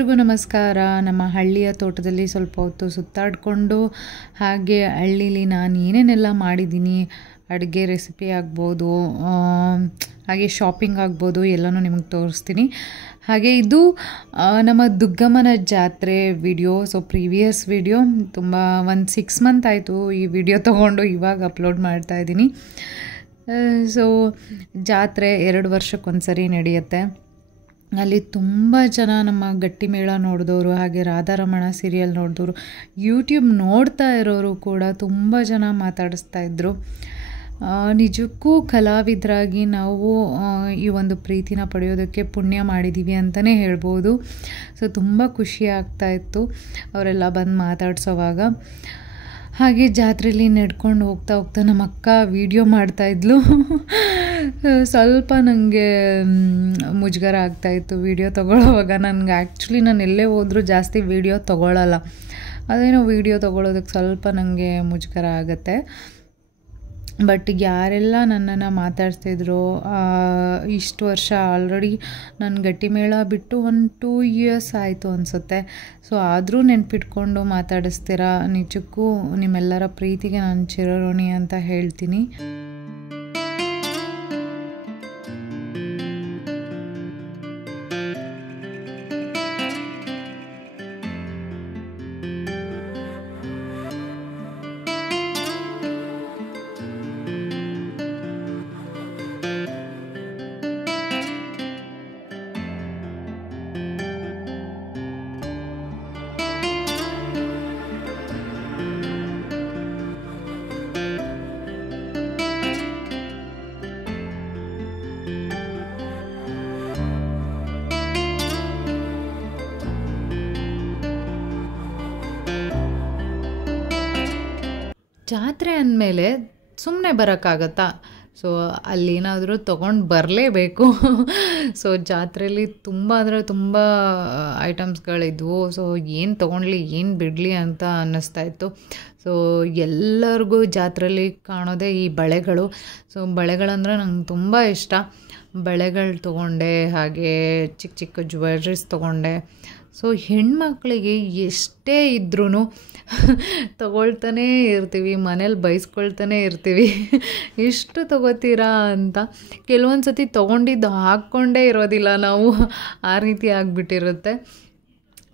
ಎಲ್ರಿಗೂ ನಮಸ್ಕಾರ. ನಮ್ಮ ಹಳ್ಳಿಯ ತೋಟದಲ್ಲಿ ಸ್ವಲ್ಪ ಹೊತ್ತು ಸುತ್ತಾಡಿಕೊಂಡು ಹಾಗೆ ಹಳ್ಳೀಲಿ ನಾನು ಏನೇನೆಲ್ಲ ಮಾಡಿದ್ದೀನಿ, ಅಡುಗೆ ರೆಸಿಪಿ ಆಗ್ಬೋದು, ಹಾಗೆ ಶಾಪಿಂಗ್ ಆಗ್ಬೋದು, ಎಲ್ಲನೂ ನಿಮಗೆ ತೋರಿಸ್ತೀನಿ. ಹಾಗೆ ಇದು ನಮ್ಮ ದುಗ್ಗಮ್ಮನ ಜಾತ್ರೆ ವಿಡಿಯೋ. ಸೊ ಪ್ರೀವಿಯಸ್ ವಿಡಿಯೋ ತುಂಬ 6 ಮಂತ್ ಆಯಿತು ಈ ವಿಡಿಯೋ ತೊಗೊಂಡು ಇವಾಗ ಅಪ್ಲೋಡ್ ಮಾಡ್ತಾಯಿದ್ದೀನಿ. ಸೊ ಜಾತ್ರೆ 2 ವರ್ಷಕ್ಕೊಂದ್ಸರಿ ನಡೆಯುತ್ತೆ. ಅಲ್ಲಿ ತುಂಬ ಜನ ನಮ್ಮ ಗಟ್ಟಿಮೇಳ ನೋಡಿದವರು, ಹಾಗೆ ರಾಧಾರಮಣ ಸೀರಿಯಲ್ ನೋಡಿದವರು, ಯೂಟ್ಯೂಬ್ ನೋಡ್ತಾ ಇರೋರು ಕೂಡ ತುಂಬ ಜನ ಮಾತಾಡಿಸ್ತಾ ಇದ್ದರು. ನಿಜಕ್ಕೂ ಕಲಾವಿದರಾಗಿ ನಾವು ಈ ಒಂದು ಪ್ರೀತಿನ ಪಡೆಯೋದಕ್ಕೆ ಪುಣ್ಯ ಮಾಡಿದ್ದೀವಿ ಅಂತಲೇ ಹೇಳ್ಬೋದು. ಸೊ ತುಂಬ ಖುಷಿ ಆಗ್ತಾಯಿತ್ತು ಅವರೆಲ್ಲ ಬಂದು ಮಾತಾಡ್ಸೋವಾಗ. ಹಾಗೆ ಜಾತ್ರೆಯಲ್ಲಿ ನಡ್ಕೊಂಡು ಹೋಗ್ತಾ ನಮ್ಮ ಅಕ್ಕ ವೀಡಿಯೋ ಮಾಡ್ತಾಯಿದ್ಲು. ಸ್ವಲ್ಪ ನನಗೆ ಮುಜುಗರ ಆಗ್ತಾಯಿತ್ತು ವೀಡಿಯೋ ತೊಗೊಳ್ಳೋವಾಗ. ಆ್ಯಕ್ಚುಲಿ ನಾನು ಎಲ್ಲೇ ಹೋದರೂ ಜಾಸ್ತಿ ವೀಡಿಯೋ ತೊಗೊಳ್ಳಲ್ಲ, ಅದೇನೋ ವೀಡಿಯೋ ತೊಗೊಳೋದಕ್ಕೆ ಸ್ವಲ್ಪ ನನಗೆ ಮುಜುಗರ ಆಗುತ್ತೆ. ಬಟ್ ಯಾರೆಲ್ಲ ನನ್ನನ್ನು ಮಾತಾಡ್ತಿದ್ರು, ಇಷ್ಟು ವರ್ಷ ಆಲ್ರೆಡಿ ನಾನು ಗಟ್ಟಿಮೇಳ ಬಿಟ್ಟು 2 ಇಯರ್ಸ್ ಆಯಿತು ಅನಿಸುತ್ತೆ. ಸೊ ಆದರೂ ನೆನ್ಪಿಟ್ಕೊಂಡು ಮಾತಾಡಿಸ್ತೀರಾ. ನಿಜಕ್ಕೂ ನಿಮ್ಮೆಲ್ಲರ ಪ್ರೀತಿಗೆ ನಾನು ಚಿರಋಣಿ ಅಂತ ಹೇಳ್ತೀನಿ. ಜಾತ್ರೆ ಅಂದಮೇಲೆ ಸುಮ್ಮನೆ ಬರೋಕ್ಕಾಗತ್ತಾ? ಸೊ ಅಲ್ಲೇನಾದರೂ ತೊಗೊಂಡು ಬರಲೇಬೇಕು. ಸೊ ಜಾತ್ರೆಯಲ್ಲಿ ತುಂಬ ಅಂದರೆ ತುಂಬ ಐಟಮ್ಸ್ಗಳಿದ್ವು. ಸೊ ಏನು ತೊಗೊಂಡ್ಲಿ ಏನು ಬಿಡಲಿ ಅಂತ ಅನ್ನಿಸ್ತಾಯಿತ್ತು. ಸೊ ಎಲ್ಲರಿಗೂ ಜಾತ್ರೆಯಲ್ಲಿ ಕಾಣೋದೇ ಈ ಬಳೆಗಳು. ಸೊ ಬಳೆಗಳಂದರೆ ನಂಗೆ ತುಂಬ ಇಷ್ಟ. ಬಳೆಗಳು ತೊಗೊಂಡೆ, ಹಾಗೆ ಚಿಕ್ಕ ಚಿಕ್ಕ ಜ್ಯುವೆಲ್ರೀಸ್ ತೊಗೊಂಡೆ. ಸೊ ಹೆಣ್ಮಕ್ಳಿಗೆ ಎಷ್ಟೇ ಇದ್ರೂ ತೊಗೊಳ್ತಾನೇ ಇರ್ತೀವಿ, ಮನೇಲಿ ಬೈಸ್ಕೊಳ್ತಾನೆ ಇರ್ತೀವಿ, ಎಷ್ಟು ತೊಗೋತೀರಾ ಅಂತ. ಕೆಲವೊಂದು ಸತಿ ತೊಗೊಂಡಿದ್ದು ಹಾಕ್ಕೊಂಡೇ ಇರೋದಿಲ್ಲ ನಾವು, ಆ ರೀತಿ ಆಗಿಬಿಟ್ಟಿರುತ್ತೆ.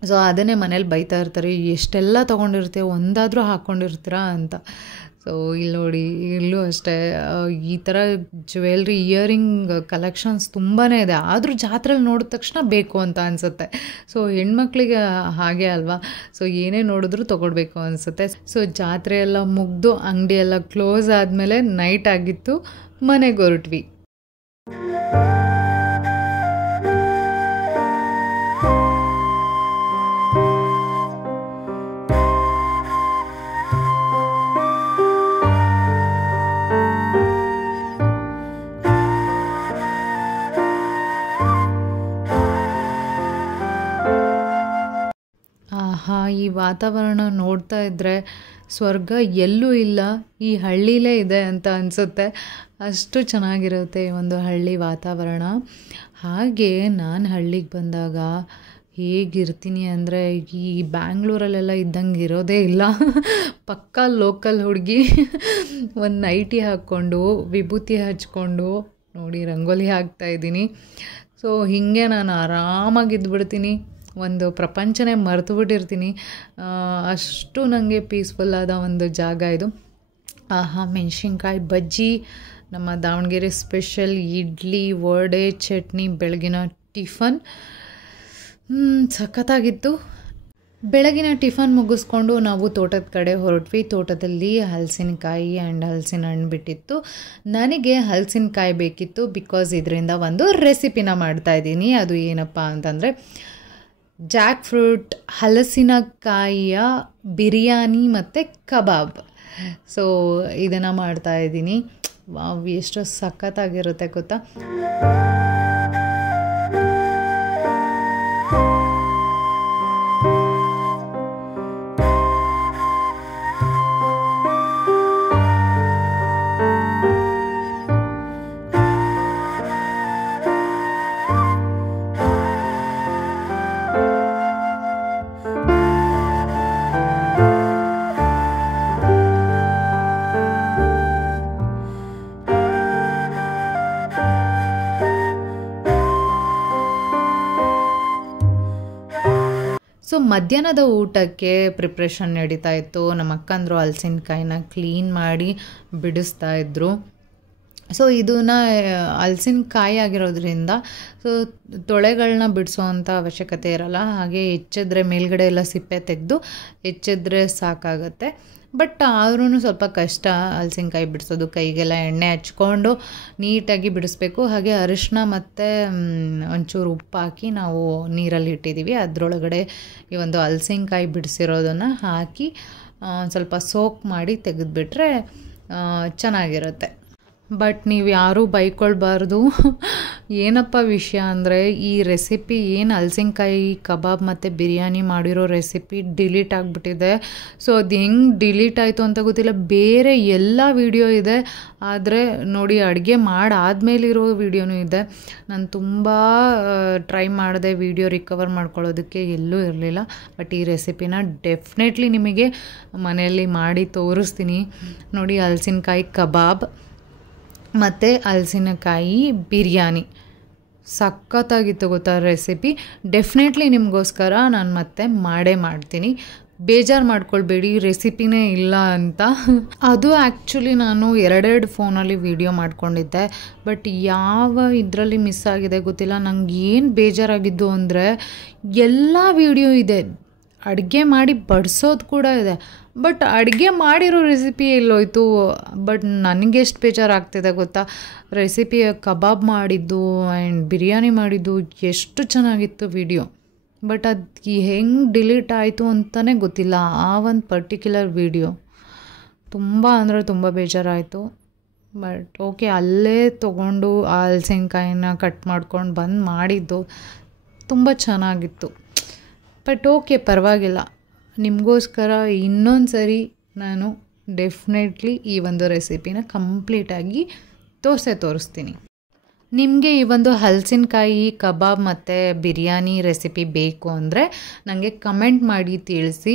ಸೊ ಅದನ್ನೇ ಮನೇಲಿ ಬೈತಾ ಇರ್ತಾರೆ, ಎಷ್ಟೆಲ್ಲ ತೊಗೊಂಡಿರ್ತೀವಿ ಒಂದಾದರೂ ಹಾಕ್ಕೊಂಡಿರ್ತೀರಾ ಅಂತ. ಸೊ ಇಲ್ಲಿ ನೋಡಿ, ಇಲ್ಲೂ ಅಷ್ಟೇ ಈ ಥರ ಜ್ಯುವೆಲ್ರಿ ಇಯರಿಂಗ್ ಕಲೆಕ್ಷನ್ಸ್ ತುಂಬಾ ಇದೆ. ಆದರೂ ಜಾತ್ರೆಲಿ ನೋಡಿದ ತಕ್ಷಣ ಬೇಕು ಅಂತ ಅನಿಸುತ್ತೆ. ಸೊ ಹೆಣ್ಮಕ್ಳಿಗೆ ಹಾಗೆ ಅಲ್ವಾ, ಸೊ ಏನೇ ನೋಡಿದ್ರೂ ತೊಗೊಳ್ಬೇಕು ಅನಿಸುತ್ತೆ. ಸೊ ಜಾತ್ರೆ ಎಲ್ಲ ಮುಗಿದು ಅಂಗಡಿ ಎಲ್ಲ ಕ್ಲೋಸ್ ಆದಮೇಲೆ ನೈಟ್ ಆಗಿತ್ತು, ಮನೆಗೆ ಹೊರಟ್ವಿ. ಈ ವಾತಾವರಣ ನೋಡ್ತಾ ಇದ್ದರೆ ಸ್ವರ್ಗ ಎಲ್ಲೂ ಇಲ್ಲ, ಈ ಹಳ್ಳಿಲೇ ಇದೆ ಅಂತ ಅನಿಸುತ್ತೆ. ಅಷ್ಟು ಚೆನ್ನಾಗಿರುತ್ತೆ ಈ ಒಂದು ಹಳ್ಳಿ ವಾತಾವರಣ. ಹಾಗೆ ನಾನು ಹಳ್ಳಿಗೆ ಬಂದಾಗ ಹೇಗಿರ್ತೀನಿ ಅಂದರೆ, ಈ ಬ್ಯಾಂಗ್ಳೂರಲ್ಲೆಲ್ಲ ಇದ್ದಂಗೆ ಇರೋದೇ ಇಲ್ಲ. ಪಕ್ಕಾ ಲೋಕಲ್ ಹುಡುಗಿ, ಒಂದು ನೈಟಿ ಹಾಕ್ಕೊಂಡು ವಿಭೂತಿ ಹಚ್ಕೊಂಡು ನೋಡಿ ರಂಗೋಲಿ ಹಾಕ್ತಾಯಿದ್ದೀನಿ. ಸೊ ಹೀಗೆ ನಾನು ಆರಾಮಾಗಿದ್ದುಬಿಡ್ತೀನಿ, ಒಂದು ಪ್ರಪಂಚನೇ ಮರೆತು ಬಿಟ್ಟಿರ್ತೀನಿ. ಅಷ್ಟು ನನಗೆ ಪೀಸ್ಫುಲ್ಲಾದ ಒಂದು ಜಾಗ ಇದು. ಮೆಣಸಿನ್ಕಾಯಿ ಬಜ್ಜಿ, ನಮ್ಮ ದಾವಣಗೆರೆ ಸ್ಪೆಷಲ್ ಇಡ್ಲಿ, ವಡೆ, ಚಟ್ನಿ, ಬೆಳಗಿನ ಟಿಫನ್ ಸಖತ್ತಾಗಿತ್ತು. ಬೆಳಗಿನ ಟಿಫನ್ ಮುಗಿಸ್ಕೊಂಡು ನಾವು ತೋಟದ ಕಡೆ ಹೊರಟ್ವಿ. ತೋಟದಲ್ಲಿ ಹಲಸಿನಕಾಯಿ ಆ್ಯಂಡ್ ಹಲಸಿನ ಹಣ್ಣು ಬಿಟ್ಟಿತ್ತು. ನನಗೆ ಹಲಸಿನಕಾಯಿ ಬೇಕಿತ್ತು, ಬಿಕಾಸ್ ಇದರಿಂದ ಒಂದು ರೆಸಿಪಿನ ಮಾಡ್ತಾಯಿದ್ದೀನಿ. ಅದು ಏನಪ್ಪ ಅಂತಂದರೆ ಜಾಕ್ ಫ್ರೂಟ್ ಹಲಸಿನಕಾಯಿಯ ಬಿರಿಯಾನಿ ಮತ್ತು ಕಬಾಬ್. ಸೊ ಇದನ್ನು ಮಾಡ್ತಾಯಿದ್ದೀನಿ. ವಾವ್, ಎಷ್ಟು ಸಖತ್ತಾಗಿರುತ್ತೆ ಗೊತ್ತಾ. ಮಧ್ಯಾಹ್ನದ ಊಟಕ್ಕೆ ಪ್ರಿಪ್ರೇಷನ್ ನಡೀತಾ ಇತ್ತು. ನಮ್ಮ ಅಕ್ಕಂದರು ಹಲಸಿನಕಾಯಿನ ಕ್ಲೀನ್ ಮಾಡಿ ಬಿಡಿಸ್ತಾ ಇದ್ದರು. ಸೊ ಇದನ್ನ ಹಲಸಿನಕಾಯಿ ಆಗಿರೋದ್ರಿಂದ ಸೊ ತೊಳೆಗಳನ್ನ ಬಿಡಿಸೋವಂಥ ಅವಶ್ಯಕತೆ ಇರಲ್ಲ. ಹಾಗೆ ಹೆಚ್ಚಿದ್ರೆ ಮೇಲ್ಗಡೆ ಎಲ್ಲ ಸಿಪ್ಪೆ ತೆಗೆದು ಹೆಚ್ಚಿದ್ರೆ ಸಾಕಾಗತ್ತೆ. ಬಟ್ ಆದ್ರೂ ಸ್ವಲ್ಪ ಕಷ್ಟ ಹಲಸಿನಕಾಯಿ ಬಿಡಿಸೋದು. ಕೈಗೆಲ್ಲ ಎಣ್ಣೆ ಹಚ್ಕೊಂಡು ನೀಟಾಗಿ ಬಿಡಿಸ್ಬೇಕು. ಹಾಗೆ ಅರಿಶಿನ ಮತ್ತು ಒಂಚೂರು ಉಪ್ಪು ಹಾಕಿ ನಾವು ನೀರಲ್ಲಿ ಇಟ್ಟಿದ್ದೀವಿ. ಅದರೊಳಗಡೆ ಈ ಒಂದು ಹಲಸಿನಕಾಯಿ ಬಿಡಿಸಿರೋದನ್ನು ಹಾಕಿ ಸ್ವಲ್ಪ ಸೋಕ್ ಮಾಡಿ ತೆಗೆದುಬಿಟ್ರೆ ಚೆನ್ನಾಗಿರುತ್ತೆ. ಬಟ್ ನೀವು ಯಾರೂ ಬೈಕೊಳ್ಬಾರ್ದು. ಏನಪ್ಪ ವಿಷಯ ಅಂದರೆ ಈ ರೆಸಿಪಿ ಏನು ಹಲಸಿನಕಾಯಿ ಕಬಾಬ್ ಮತ್ತು ಬಿರಿಯಾನಿ ಮಾಡಿರೋ ರೆಸಿಪಿ ಡಿಲೀಟ್ ಆಗಿಬಿಟ್ಟಿದೆ. ಸೊ ಅದು ಹೆಂಗೆ ಡಿಲೀಟ್ ಆಯಿತು ಅಂತ ಗೊತ್ತಿಲ್ಲ. ಬೇರೆ ಎಲ್ಲ ವಿಡಿಯೋ ಇದೆ, ಆದರೆ ನೋಡಿ ಅಡುಗೆ ಮಾಡಾದ್ಮೇಲಿರೋ ವಿಡಿಯೋನೂ ಇದೆ. ನಾನು ತುಂಬ ಟ್ರೈ ಮಾಡಿದೆ ವಿಡಿಯೋ ರಿಕವರ್ ಮಾಡ್ಕೊಳ್ಳೋದಕ್ಕೆ, ಎಲ್ಲೂ ಇರಲಿಲ್ಲ. ಬಟ್ ಈ ರೆಸಿಪಿನ ಡೆಫಿನೆಟ್ಲಿ ನಿಮಗೆ ಮನೆಯಲ್ಲಿ ಮಾಡಿ ತೋರಿಸ್ತೀನಿ. ನೋಡಿ ಹಲಸಿನಕಾಯಿ ಕಬಾಬ್ ಮತ್ತು ಹಲಸಿನಕಾಯಿ ಬಿರಿಯಾನಿ ಸಖತ್ತಾಗಿತ್ತು ಗೊತ್ತಾ ರೆಸಿಪಿ. ಡೆಫಿನೆಟ್ಲಿ ನಿಮಗೋಸ್ಕರ ನಾನು ಮತ್ತೆ ಮಾಡೇ ಮಾಡ್ತೀನಿ. ಬೇಜಾರು ಮಾಡ್ಕೊಳ್ಬೇಡಿ ರೆಸಿಪಿನೇ ಇಲ್ಲ ಅಂತ. ಅದು ಆ್ಯಕ್ಚುಲಿ ನಾನು ಎರಡೆರಡು ಫೋನಲ್ಲಿ ವೀಡಿಯೋ ಮಾಡ್ಕೊಂಡಿದ್ದೆ. ಬಟ್ ಯಾವ ಇದರಲ್ಲಿ ಮಿಸ್ ಆಗಿದೆ ಗೊತ್ತಿಲ್ಲ. ನಂಗೆ ಏನು ಬೇಜಾರಾಗಿದ್ದು ಅಂದರೆ ಎಲ್ಲ ವೀಡಿಯೋ ಇದೆ, ಅಡುಗೆ ಮಾಡಿ ಬಡಿಸೋದು ಕೂಡ ಇದೆ, ಬಟ್ ಅಡುಗೆ ಮಾಡಿರೋ ರೆಸಿಪಿ ಎಲ್ಲೋಯ್ತು. ಬಟ್ ನನಗೆಷ್ಟು ಬೇಜಾರಾಗ್ತಿದೆ ಗೊತ್ತಾ. ರೆಸಿಪಿ ಕಬಾಬ್ ಮಾಡಿದ್ದು ಆ್ಯಂಡ್ ಬಿರಿಯಾನಿ ಮಾಡಿದ್ದು ಎಷ್ಟು ಚೆನ್ನಾಗಿತ್ತು ವಿಡಿಯೋ. ಬಟ್ ಅದು ಹೆಂಗೆ ಡಿಲೀಟ್ ಆಯಿತು ಅಂತಲೇ ಗೊತ್ತಿಲ್ಲ ಆ ಒಂದು ಪರ್ಟಿಕ್ಯುಲರ್ ವಿಡಿಯೋ. ತುಂಬ ಅಂದರೆ ತುಂಬ ಬೇಜಾರಾಯಿತು. ಬಟ್ ಓಕೆ, ಅಲ್ಲೇ ತೊಗೊಂಡು ಆ ಹಲಸಿನಕಾಯಿನ ಕಟ್ ಮಾಡ್ಕೊಂಡು ಬಂದು ಮಾಡಿದ್ದು ತುಂಬ ಚೆನ್ನಾಗಿತ್ತು. ಬಟ್ ಓಕೆ, ಪರವಾಗಿಲ್ಲ. ನಿಮಗೋಸ್ಕರ ಇನ್ನೊಂದು ಸರಿ ನಾನು ಡೆಫಿನೆಟ್ಲಿ ಈ ಒಂದು ರೆಸಿಪಿನ ಕಂಪ್ಲೀಟಾಗಿ ತೋರಿಸ್ತೀನಿ. ನಿಮಗೆ ಈ ಒಂದು ಹಲಸಿನಕಾಯಿ ಕಬಾಬ್ ಮತ್ತು ಬಿರಿಯಾನಿ ರೆಸಿಪಿ ಬೇಕು ಅಂದರೆ ನನಗೆ ಕಮೆಂಟ್ ಮಾಡಿ ತಿಳಿಸಿ.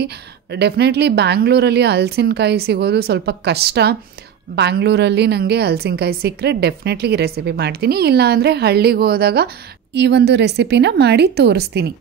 ಡೆಫಿನೆಟ್ಲಿ ಬ್ಯಾಂಗ್ಳೂರಲ್ಲಿ ಹಲಸಿನಕಾಯಿ ಸಿಗೋದು ಸ್ವಲ್ಪ ಕಷ್ಟ. ಬ್ಯಾಂಗ್ಳೂರಲ್ಲಿ ನನಗೆ ಹಲಸಿನಕಾಯಿ ಸಿಕ್ಕರೆ ಡೆಫಿನೆಟ್ಲಿ ಈ ರೆಸಿಪಿ ಮಾಡ್ತೀನಿ. ಇಲ್ಲಾಂದರೆ ಹಳ್ಳಿಗೆ ಹೋದಾಗ ಈ ಒಂದು ರೆಸಿಪಿನ ಮಾಡಿ ತೋರಿಸ್ತೀನಿ.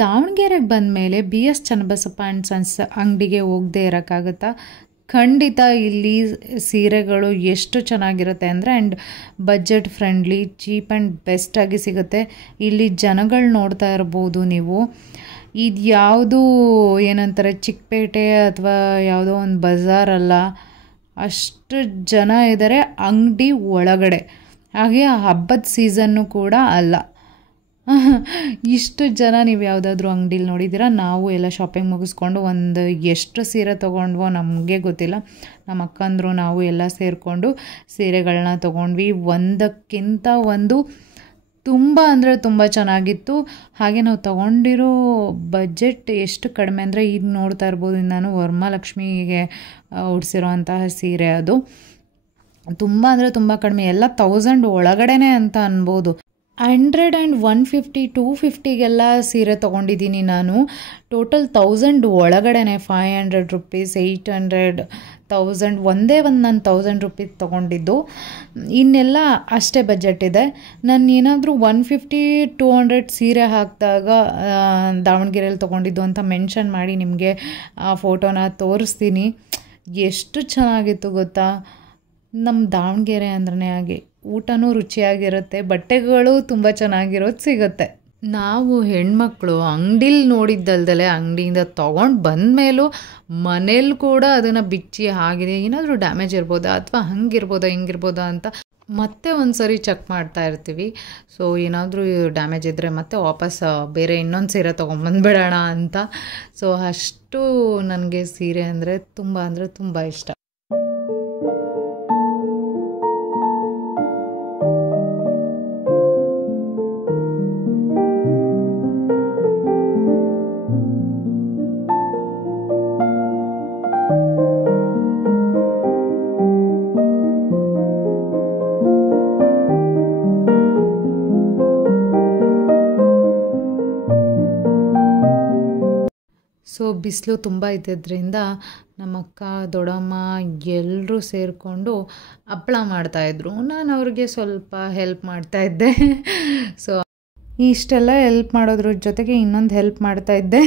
ದಾವಣಗೆರೆಗೆ ಬಂದ ಮೇಲೆ BS ಚನ್ನಬಸಪ್ಪ ಆ್ಯಂಡ್ ಸನ್ಸ್ ಅಂಗಡಿಗೆ ಹೋಗದೆ ಇರೋಕ್ಕಾಗುತ್ತಾ? ಖಂಡಿತ ಇಲ್ಲಿ ಸೀರೆಗಳು ಎಷ್ಟು ಚೆನ್ನಾಗಿರುತ್ತೆ ಅಂದರೆ and budget friendly, cheap and ಬೆಸ್ಟಾಗಿ ಸಿಗುತ್ತೆ. ಇಲ್ಲಿ ಜನಗಳು ನೋಡ್ತಾ ಇರ್ಬೋದು ನೀವು. ಇದು ಯಾವುದು ಏನಂತಾರೆ ಚಿಕ್ಕಪೇಟೆ ಅಥವಾ ಯಾವುದೋ ಒಂದು ಬಜಾರಲ್ಲ, ಅಷ್ಟು ಜನ ಇದ್ದಾರೆ ಅಂಗಡಿ ಒಳಗಡೆ. ಹಾಗೆ ಹಬ್ಬದ ಸೀಸನ್ನು ಕೂಡ ಅಲ್ಲ. ಇಷ್ಟು ಜನ ನೀವು ಯಾವುದಾದ್ರೂ ಅಂಗಡೀಲಿ ನೋಡಿದ್ದೀರಾ? ನಾವು ಎಲ್ಲ ಶಾಪಿಂಗ್ ಮುಗಿಸ್ಕೊಂಡು ಒಂದು ಎಷ್ಟು ಸೀರೆ ತೊಗೊಂಡ್ವೋ ನಮಗೆ ಗೊತ್ತಿಲ್ಲ. ನಮ್ಮ ಅಕ್ಕಂದರು ನಾವು ಎಲ್ಲ ಸೇರಿಕೊಂಡು ಸೀರೆಗಳನ್ನ ತೊಗೊಂಡ್ವಿ. ಒಂದಕ್ಕಿಂತ ಒಂದು ತುಂಬ ಅಂದರೆ ತುಂಬ ಚೆನ್ನಾಗಿತ್ತು. ಹಾಗೆ ನಾವು ತೊಗೊಂಡಿರೋ ಬಜೆಟ್ ಎಷ್ಟು ಕಡಿಮೆ ಅಂದರೆ ಈಗ ನೋಡ್ತಾ ಇರ್ಬೋದು, ನಾನು ವರಮಹಾಲಕ್ಷ್ಮಿಗೆ ಉಡಿಸಿರೋ ಅಂತಹ ಸೀರೆ. ಅದು ತುಂಬ ಅಂದರೆ ತುಂಬ ಕಡಿಮೆ, ಎಲ್ಲ 1000 ಒಳಗಡೆನೆ ಅಂತ ಅನ್ಬೋದು. 100 and 150, 250ಗೆಲ್ಲ ಸೀರೆ ತೊಗೊಂಡಿದ್ದೀನಿ ನಾನು. ಟೋಟಲ್ 1000 ಒಳಗಡೆನೆ, 500 rupees, 800, 1000, ಒಂದೇ ಒಂದು ನಾನು 1000 rupees ತೊಗೊಂಡಿದ್ದು. ಇನ್ನೆಲ್ಲ ಅಷ್ಟೇ ಬಜೆಟ್ ಇದೆ. ನಾನು ಏನಾದರೂ 150, 200 ಸೀರೆ ಹಾಕಿದಾಗ ದಾವಣಗೆರೆಯಲ್ಲಿ ತೊಗೊಂಡಿದ್ದು ಅಂತ ಮೆನ್ಷನ್ ಮಾಡಿ ನಿಮಗೆ ಆ ಫೋಟೋನ ತೋರಿಸ್ತೀನಿ. ಎಷ್ಟು ಚೆನ್ನಾಗಿತ್ತು ಗೊತ್ತಾ. ನಮ್ಮ ದಾವಣಗೆರೆ ಅಂದ್ರೆ ಹಾಗೆ, ಊಟನೂ ರುಚಿಯಾಗಿರುತ್ತೆ, ಬಟ್ಟೆಗಳು ತುಂಬ ಚೆನ್ನಾಗಿರೋದು ಸಿಗುತ್ತೆ. ನಾವು ಹೆಣ್ಮಕ್ಳು ಅಂಗಡೀಲಿ ನೋಡಿದ್ದಲ್ದಲೆ ಅಂಗಡಿಯಿಂದ ತೊಗೊಂಡು ಬಂದಮೇಲೂ ಮನೇಲಿ ಕೂಡ ಅದನ್ನು ಬಿಚ್ಚಿ ಆಗಿದೆ, ಏನಾದರೂ ಡ್ಯಾಮೇಜ್ ಇರ್ಬೋದಾ ಅಥವಾ ಹಂಗಿರ್ಬೋದಾ ಹಿಂಗಿರ್ಬೋದಾ ಅಂತ ಮತ್ತೆ ಒಂದು ಸರಿ ಚೆಕ್ ಮಾಡ್ತಾ ಇರ್ತೀವಿ. ಸೊ ಏನಾದರೂ ಡ್ಯಾಮೇಜ್ ಇದ್ದರೆ ಮತ್ತೆ ವಾಪಸ್ ಬೇರೆ ಇನ್ನೊಂದು ಸೀರೆ ತೊಗೊಂಬಂದ್ಬಿಡೋಣ ಅಂತ. ಸೊ ಅಷ್ಟು ನನಗೆ ಸೀರೆ ಅಂದರೆ ತುಂಬ ಇಷ್ಟ. ಸೊ ಬಿಸಿಲು ತುಂಬ ಇದ್ದಿದ್ದರಿಂದ ನಮ್ಮ ಅಕ್ಕ ದೊಡ್ಡಮ್ಮ ಎಲ್ಲರೂ ಸೇರಿಕೊಂಡು ಹಪ್ಪಳ ಮಾಡ್ತಾಯಿದ್ರು. ನಾನು ಅವ್ರಿಗೆ ಸ್ವಲ್ಪ ಹೆಲ್ಪ್ ಮಾಡ್ತಾಯಿದ್ದೆ. ಸೊ ಇಷ್ಟೆಲ್ಲ ಹೆಲ್ಪ್ ಮಾಡೋದ್ರ ಜೊತೆಗೆ ಇನ್ನೊಂದು ಹೆಲ್ಪ್ ಮಾಡ್ತಾಯಿದ್ದೆ.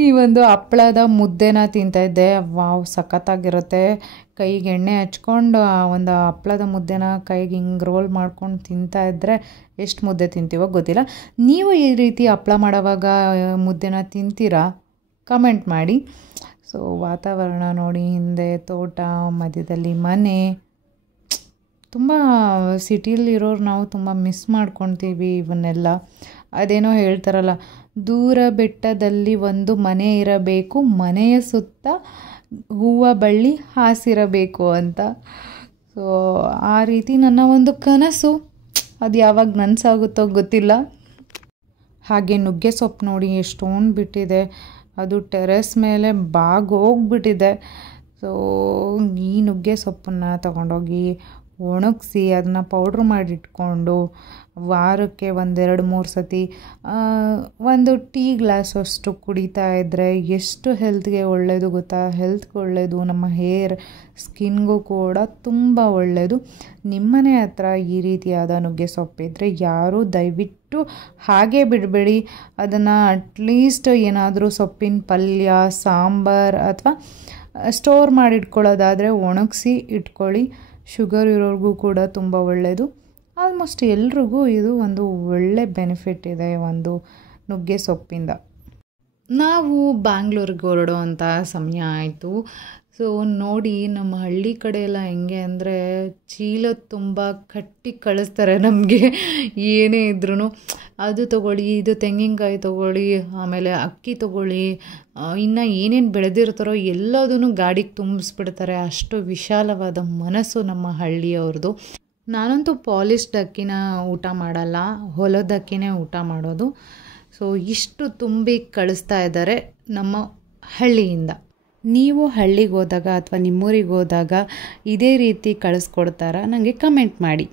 ಈ ಒಂದು ಹಪ್ಪಳದ ಮುದ್ದೆನ ತಿಂತಾಯಿದ್ದೆ. ವಾವ್, ಸಖತ್ತಾಗಿರುತ್ತೆ. ಕೈಗೆ ಎಣ್ಣೆ ಹಚ್ಕೊಂಡು ಆ ಒಂದು ಹಪ್ಪಳದ ಮುದ್ದೆನ ಕೈಗೆ ಹಿಂಗೆ ರೋಲ್ ಮಾಡ್ಕೊಂಡು ತಿಂತಾಯಿದ್ರೆ ಎಷ್ಟು ಮುದ್ದೆ ತಿಂತೀವೋ ಗೊತ್ತಿಲ್ಲ. ನೀವು ಈ ರೀತಿ ಹಪ್ಪಳ ಮಾಡೋವಾಗ ಮುದ್ದೆನ ತಿಂತೀರಾ? ಕಮೆಂಟ್ ಮಾಡಿ. ಸೊ ವಾತಾವರಣ ನೋಡಿ, ಹಿಂದೆ ತೋಟ, ಮಧ್ಯದಲ್ಲಿ ಮನೆ. ತುಂಬ ಸಿಟಿಲಿರೋರು ನಾವು ತುಂಬ ಮಿಸ್ ಮಾಡ್ಕೊತೀವಿ ಇವನ್ನೆಲ್ಲ. ಅದೇನೋ ಹೇಳ್ತಾರಲ್ಲ, ದೂರ ಬೆಟ್ಟದಲ್ಲಿ ಒಂದು ಮನೆ ಇರಬೇಕು, ಮನೆಯ ಸುತ್ತ ಹೂವು ಬಳ್ಳಿ ಹಾಸಿರಬೇಕು ಅಂತ. ಸೊ ಆ ರೀತಿ ನನ್ನ ಒಂದು ಕನಸು. ಅದು ಯಾವಾಗ ನನಸಾಗುತ್ತೋ ಗೊತ್ತಿಲ್ಲ. ಹಾಗೆ ನುಗ್ಗೆ ಸೊಪ್ಪು ನೋಡಿ ಎಷ್ಟೊಂದು ಬಿಟ್ಟಿದೆ. ಅದು ಟೆರೆಸ್ ಮೇಲೆ ಬಾಗೋಗ್ಬಿಟ್ಟಿದೆ. ಸೊ ಈ ನುಗ್ಗೆ ಸೊಪ್ಪನ್ನು ತಗೊಂಡೋಗಿ ಒಣಗಿಸಿ ಅದನ್ನು ಪೌಡ್ರ್ ಮಾಡಿಟ್ಕೊಂಡು ವಾರಕ್ಕೆ 1-2-3 ಸತಿ ಒಂದು ಟೀ ಗ್ಲಾಸಷ್ಟು ಕುಡಿತಾ ಇದ್ದರೆ ಎಷ್ಟು ಹೆಲ್ತ್ಗೆ ಒಳ್ಳೆಯದು ಗೊತ್ತಾ? ಹೆಲ್ತ್ಗೆ ಒಳ್ಳೆಯದು, ನಮ್ಮ ಹೇರ್ ಸ್ಕಿನ್ಗೂ ಕೂಡ ತುಂಬ ಒಳ್ಳೆಯದು. ನಿಮ್ಮನೆ ಹತ್ರ ಈ ರೀತಿಯಾದ ನುಗ್ಗೆ ಸೊಪ್ಪಿದ್ರೆ ಯಾರೂ ದಯವಿಟ್ಟು ಹಾಗೆ ಬಿಡಬೇಡಿ. ಅದನ್ನು ಅಟ್ಲೀಸ್ಟ್ ಏನಾದರೂ ಸೊಪ್ಪಿನ ಪಲ್ಯ, ಸಾಂಬಾರು ಅಥವಾ ಸ್ಟೋರ್ ಮಾಡಿಟ್ಕೊಳ್ಳೋದಾದರೆ ಒಣಗಿಸಿ ಇಟ್ಕೊಳ್ಳಿ. ಶುಗರ್ ಇರೋರಿಗೂ ಕೂಡ ತುಂಬ ಒಳ್ಳೆಯದು. ಆಲ್ಮೋಸ್ಟ್ ಎಲ್ರಿಗೂ ಇದು ಒಂದು ಒಳ್ಳೆ ಬೆನಿಫಿಟ್ ಇದೆ ಒಂದು ನುಗ್ಗೆ ಸೊಪ್ಪಿಂದ. ನಾವು ಬ್ಯಾಂಗ್ಳೂರಿಗೆ ಹೊರಡೋ ಅಂಥ ಸಮಯ ಆಯಿತು. ಸೊ ನೋಡಿ, ನಮ್ಮ ಹಳ್ಳಿ ಕಡೆ ಎಲ್ಲ ಹೆಂಗೆ ಅಂದರೆ ಚೀಲ ತುಂಬ ಕಟ್ಟಿ ಕಳಿಸ್ತಾರೆ ನಮಗೆ. ಏನೇ ಇದ್ರೂ ಅದು ತೊಗೊಳ್ಳಿ, ಇದು ತೆಂಗಿನಕಾಯಿ ತೊಗೊಳ್ಳಿ, ಆಮೇಲೆ ಅಕ್ಕಿ ತೊಗೊಳ್ಳಿ, ಇನ್ನು ಏನೇನು ಬೆಳೆದಿರ್ತಾರೋ ಎಲ್ಲದೂ ಗಾಡಿಗೆ ತುಂಬಿಸ್ಬಿಡ್ತಾರೆ. ಅಷ್ಟು ವಿಶಾಲವಾದ ಮನಸ್ಸು ನಮ್ಮ ಹಳ್ಳಿಯವ್ರದ್ದು. ನಾನಂತೂ ಪಾಲಿಶ್ಡ್ ಅಕ್ಕಿನ ಊಟ ಮಾಡಲ್ಲ, ಹೊಲದ ಅಕ್ಕಿನೇ ಊಟ ಮಾಡೋದು. ಸೊ ಇಷ್ಟು ತುಂಬಿ ಕಳಿಸ್ತಾ ಇದ್ದಾರೆ ನಮ್ಮ ಹಳ್ಳಿಯಿಂದ. ನೀವು ಹಳ್ಳಿಗೆ ಹೋದಾಗ ಅಥವಾ ನಿಮ್ಮೂರಿಗೆ ಹೋದಾಗ ಇದೇ ರೀತಿ ಕಳಿಸ್ಕೊಡ್ತಾರಾ? ನನಗೆ ಕಮೆಂಟ್ ಮಾಡಿ.